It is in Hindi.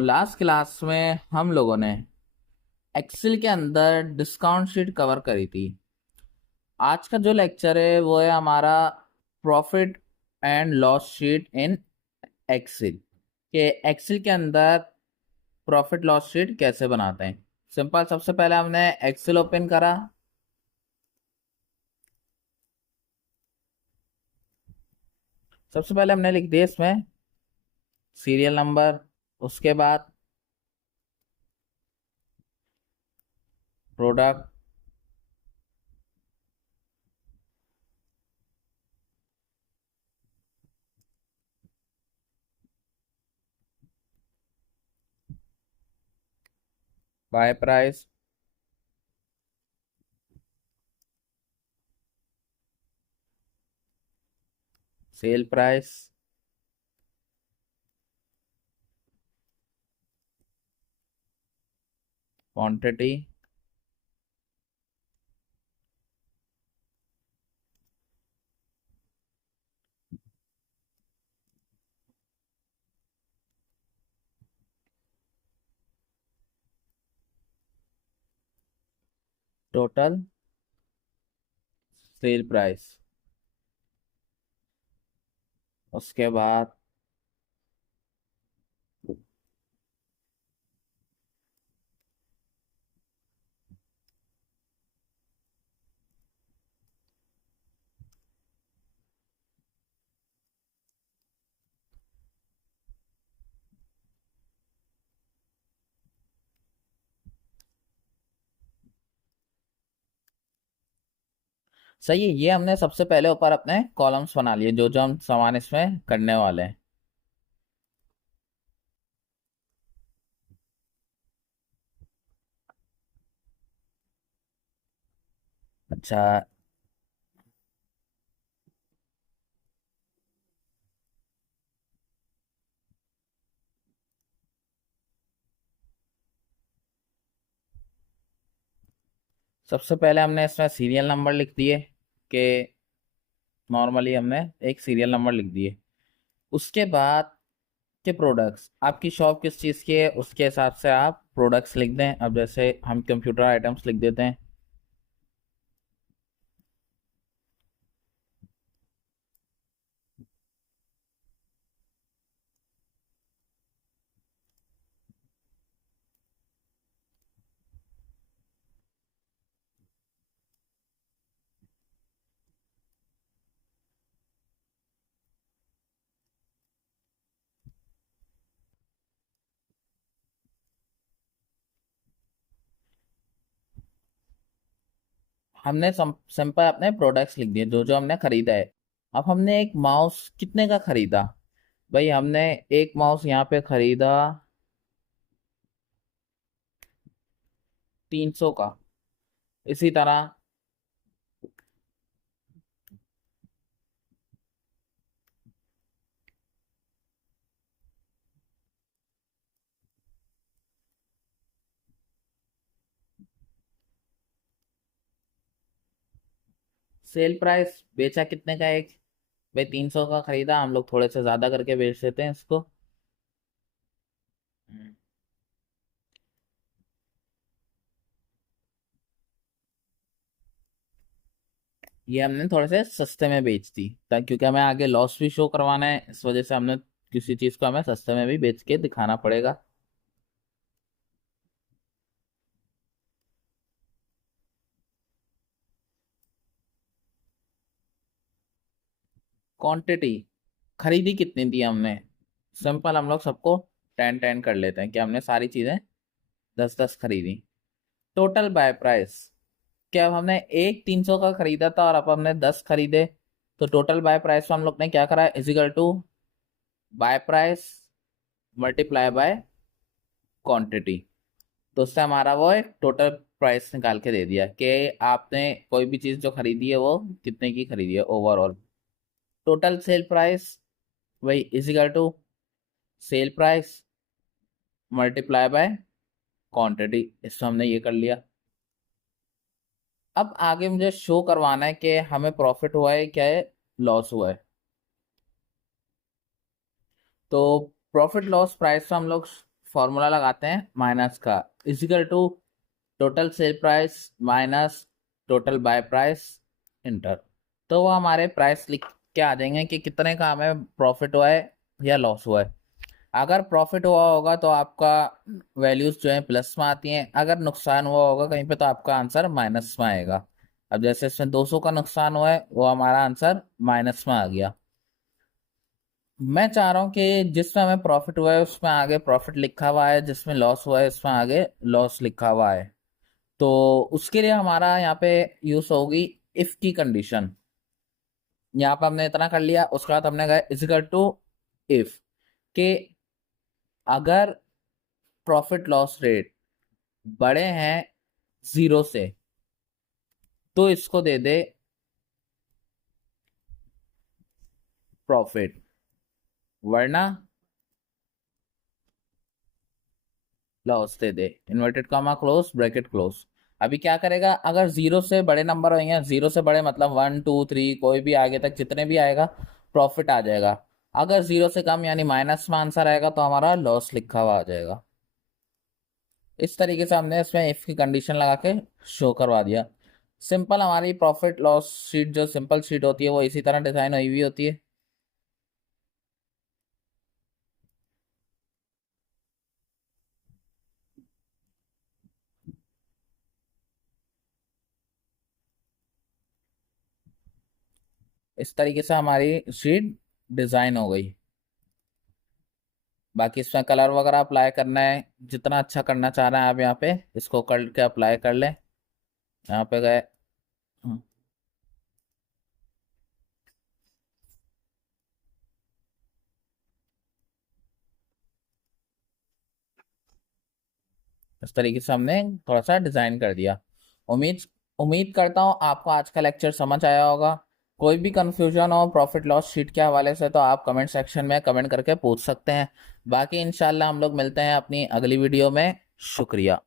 लास्ट क्लास में हम लोगों ने एक्सेल के अंदर डिस्काउंट शीट कवर करी थी। आज का जो लेक्चर है वो है हमारा profit and loss sheet in Excel. के एक्सेल के अंदर प्रॉफिट लॉस शीट कैसे बनाते हैं। सिंपल, सबसे पहले हमने एक्सेल ओपन करा। सबसे पहले हमने लिख दिया इसमें सीरियल नंबर, उसके बाद product, buy price, sell price, quantity, total sell price, उसके बाद सही है। ये हमने सबसे पहले ऊपर अपने कॉलम्स बना लिए जो जो हम सामान इसमें करने वाले हैं। अच्छा, सबसे पहले हमने इसमें सीरियल नंबर लिख दिए कि नॉर्मली हमने एक सीरियल नंबर लिख दिए। उसके बाद के प्रोडक्ट्स, आपकी शॉप किस चीज़ की है उसके हिसाब से आप प्रोडक्ट्स लिख दें। अब जैसे हम कंप्यूटर आइटम्स लिख देते हैं। हमने सिंपल अपने प्रोडक्ट्स लिख दिए जो जो हमने खरीदा है। अब हमने एक माउस कितने का खरीदा। भाई हमने एक माउस यहाँ पे खरीदा 300 का। इसी तरह सेल प्राइस बेचा कितने का एक। भाई 300 का खरीदा, हम लोग थोड़े से ज्यादा करके बेच देते हैं इसको। हम्म, ये हमने थोड़े से सस्ते में बेच दी ताकि, क्योंकि हमें आगे लॉस भी शो करवाना है, इस वजह से हमने किसी चीज को हमें सस्ते में भी बेच के दिखाना पड़ेगा। क्वांटिटी, खरीदी कितनी दी हमने। सिंपल, हम लोग सबको 10-10 कर लेते हैं कि हमने सारी चीजें 10-10 खरीदी। टोटल बाय प्राइस, क्या अब हमने एक 300 का खरीदा था और अब हमने 10 खरीदे, तो टोटल बाय प्राइस में हम लोग ने क्या करा है, equal to buy price multiply by quantity. तो उससे हमारा वो एक टोटल प्राइस निकाल के दे दिया कि आपने कोई भी चीज़ जो खरीदी है वो कितने की खरीदी है ओवरऑल। टोटल सेल प्राइस वही equal to sell price multiply by quantity. इसमें हमने ये कर लिया। अब आगे मुझे शो करवाना है कि हमें प्रॉफिट हुआ है क्या है, लॉस हुआ है। तो प्रॉफिट लॉस प्राइस में हम लोग फॉर्मूला लगाते हैं माइनस का, equal to total sell price minus total buy price enter. तो वो हमारे प्राइस लिख के आ जाएंगे कि कितने का हमें प्रॉफिट हुआ है या लॉस हुआ है। अगर प्रॉफिट हुआ होगा तो आपका वैल्यूज जो है प्लस में आती हैं, अगर नुकसान हुआ होगा कहीं पे तो आपका आंसर माइनस में आएगा। अब जैसे इसमें 200 का नुकसान हुआ है, वो हमारा आंसर माइनस में आ गया। मैं चाह रहा हूँ कि जिसमें हमें प्रॉफिट हुआ है उसमें आगे प्रॉफिट लिखा हुआ है, जिसमें लॉस हुआ है उसमें आगे लॉस लिखा हुआ है। तो उसके लिए हमारा यहाँ पे यूज होगी इफ की कंडीशन। यहाँ पे हमने इतना कर लिया, उसके बाद हमने कहा इजिकल टू इफ के अगर प्रॉफिट लॉस रेट बड़े हैं 0 से तो इसको दे दे प्रॉफिट, वरना लॉस दे दे। Inverted comma close bracket close. अभी क्या करेगा, अगर 0 से बड़े नंबर होंगे, 0 से बड़े मतलब 1 2 3 कोई भी आगे तक जितने भी आएगा प्रॉफिट आ जाएगा। अगर 0 से कम यानी माइनस में आंसर आएगा तो हमारा लॉस लिखा हुआ आ जाएगा। इस तरीके से हमने इसमें इफ की कंडीशन लगा के शो करवा दिया। सिंपल हमारी प्रॉफिट लॉस शीट जो सिंपल शीट होती है वो इसी तरह डिजाइन हुई हुई होती है। इस तरीके से हमारी शीट डिजाइन हो गई। बाकी इसमें कलर वगैरह अप्लाई करना है, जितना अच्छा करना चाह रहे हैं आप यहाँ पे इसको करके अप्लाई कर लें। यहाँ पे गए, इस तरीके से हमने थोड़ा सा डिजाइन कर दिया। उम्मीद उम्मीद करता हूँ आपको आज का लेक्चर समझ आया होगा। कोई भी कंफ्यूजन हो प्रॉफिट लॉस शीट के हवाले से तो आप कमेंट सेक्शन में कमेंट करके पूछ सकते हैं। बाकी इंशाल्लाह हम लोग मिलते हैं अपनी अगली वीडियो में। शुक्रिया।